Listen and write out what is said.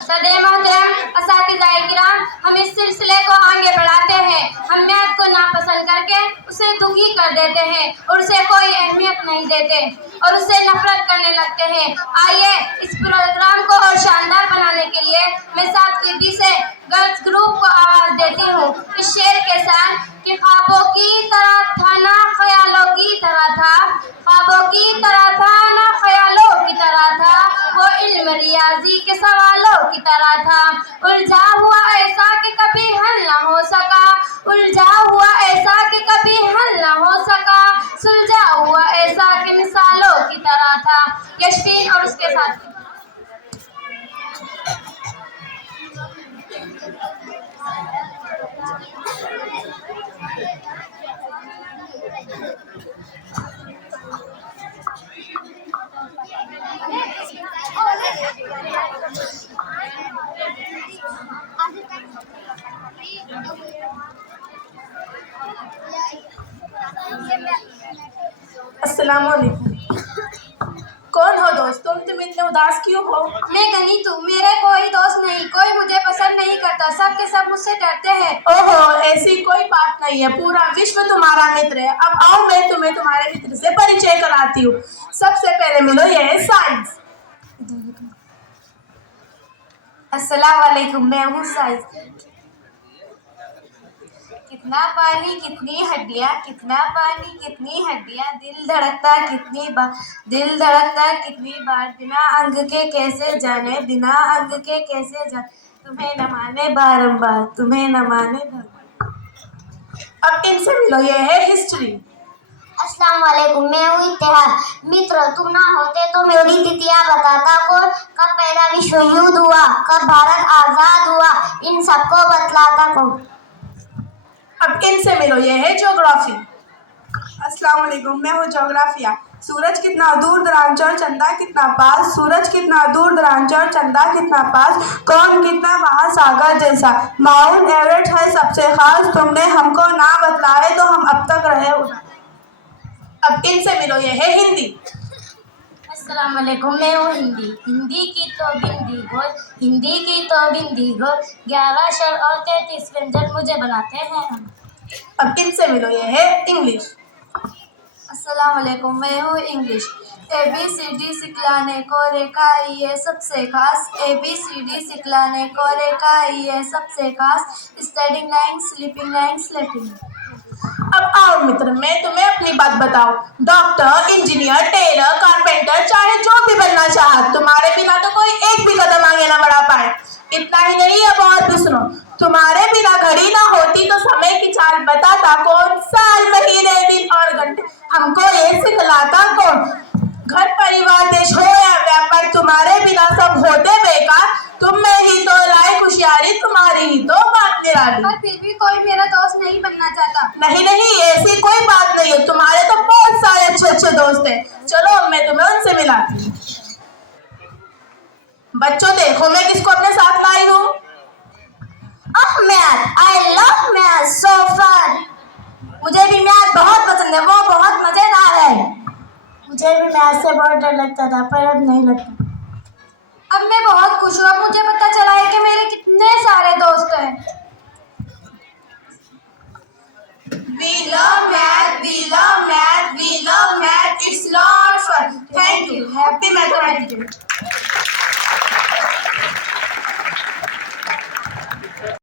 मोहतरम असातिज़ाए किराम, हम इस सिलसिले को आगे बढ़ाते हैं। हम मैथ को नापसंद करके उसे दुखी कर देते हैं और उसे कोई अहमियत नहीं देते और उससे नफरत करने लगते हैं। आइए इस प्रोग्राम को और शानदार बनाने के लिए मैं 7वीं से गर्ल्स ग्रुप को आवाज देती हूँ इस शेर के साथ कि ख्वाबों की तरह था ना ख्यालों की तरह था, ख्वाबों की तरह था ना ख्यालों की तरह था, वो इल्म रियाजी के सवालों की तरह था। उलझा हुआ ऐसा कि कभी हल न हो सका, उलझा हुआ ऐसा कि कभी हल न हो सका, सुलझा हुआ ऐसा कि मिसालों की तरह था। यशफीन और उसके साथ अस्सलामुअलैकुम। कौन हो दोस्त तुम इतने उदास क्यों हो? मैं गनीत हूँ। मेरे कोई दोस्त नहीं, कोई मुझे पसंद नहीं करता, सब के सब मुझसे डरते हैं। ओहो, ऐसी कोई बात नहीं है, पूरा विश्व तुम्हारा मित्र है। अब आओ मैं तुम्हें तुम्हारे मित्र से परिचय कराती हूँ। सबसे पहले मिलो, ये है साइंस। अस्सलाम वालेकुम, मैं हूँ साइंस। कितना पानी कितनी हड्डियाँ, कितना पानी कितनी हड्डियाँ, दिल धड़कता कितनी बार, दिल धड़कता कितनी बार, बिना अंग के कैसे जाने, बिना अंग के कैसे जाने, तुम्हें न माने बारंबार, तुम्हें न माने बारंबार। अब इनसे मिलो, ये है हिस्ट्री। अस्सलाम वालेकुम, मैं हूँ इतिहास। मित्र तुम ना होते तो मेरी तिथियां बताता कौन, कब पहला विश्व युद्ध हुआ, कब भारत आजाद हुआ, इन सबको बतलाता कौन। अब इनसे मिलो, ये है ज्योग्राफी। अस्सलाम वालेकुम, मैं हूँ ज्योग्राफिया। सूरज कितना दूर दराज और चंदा कितना पास, सूरज कितना दूर दराज और चंदा कितना पास, कौन कितना महासागर जैसा, माउंट एवरेस्ट है सबसे खास, तुमने हमको ना बतलाए तो हम अब तक रहे उदास। अब इनसे मिलो, ये है हिंदी। अस्सलाम वालेकुम, मैं हूँ हिंदी। हिंदी की तो बिंदी गोल, हिंदी की तो बिंदी गोल, 11 अक्षर और 33 व्यंजन मुझे बनाते हैं। अब इनसे मिलो, ये है इंग्लिश। अस्सलाम वालेकुम, मैं हूँ इंग्लिश। ABCD सिखलाने को रेखा आई है सबसे खास, ABCD सिखलाने को रेखा आई है सबसे खास, standing line, sleeping line, sleeping. अब आओ मित्र, मैं तुम्हें अपनी बात बताऊं। डॉक्टर, इंजीनियर, टेलर, कारपेंटर, चाहे जो भी बनना चाहा, तुम्हारे बिना तो कोई एक भी कदम आगे ना बढ़ा पाए। इतना ही नहीं, अब और भी सुनो। तुम्हारे बिना घड़ी ना होती तो समय की चाल बताता कौन, साल महीने दिन और घंटे हमको ये सिखलाता कौन। घर परिवार देश हो या व्यापार, तुम्हारे बिना सब होते बेकार, तुम में ही तो लाई खुशियारी, तुम्हारी ही तो बात निराली। पर फिर भी कोई मेरा दोस्त नहीं बनना चाहता। नहीं नहीं, ऐसी कोई बात नहीं है, तुम्हारे तो बहुत सारे अच्छे अच्छे दोस्त हैं। चलो मैं तुम्हें उनसे मिलाती हूँ। बच्चों देखो मैं किसको अपने साथ लाई हूँ। Math, I love math so fun. मुझे भी मैथ बहुत पसंद है, वो बहुत मजेदार है। मुझे भी मैथ से बहुत डर लगता था, पर अब नहीं लगता। अब मैं बहुत खुश हूँ, मुझे पता चला है कि मेरे कितने सारे दोस्त हैं। We love math, we love math, we love math. It's lot of fun. Thank you. Happy mathematics.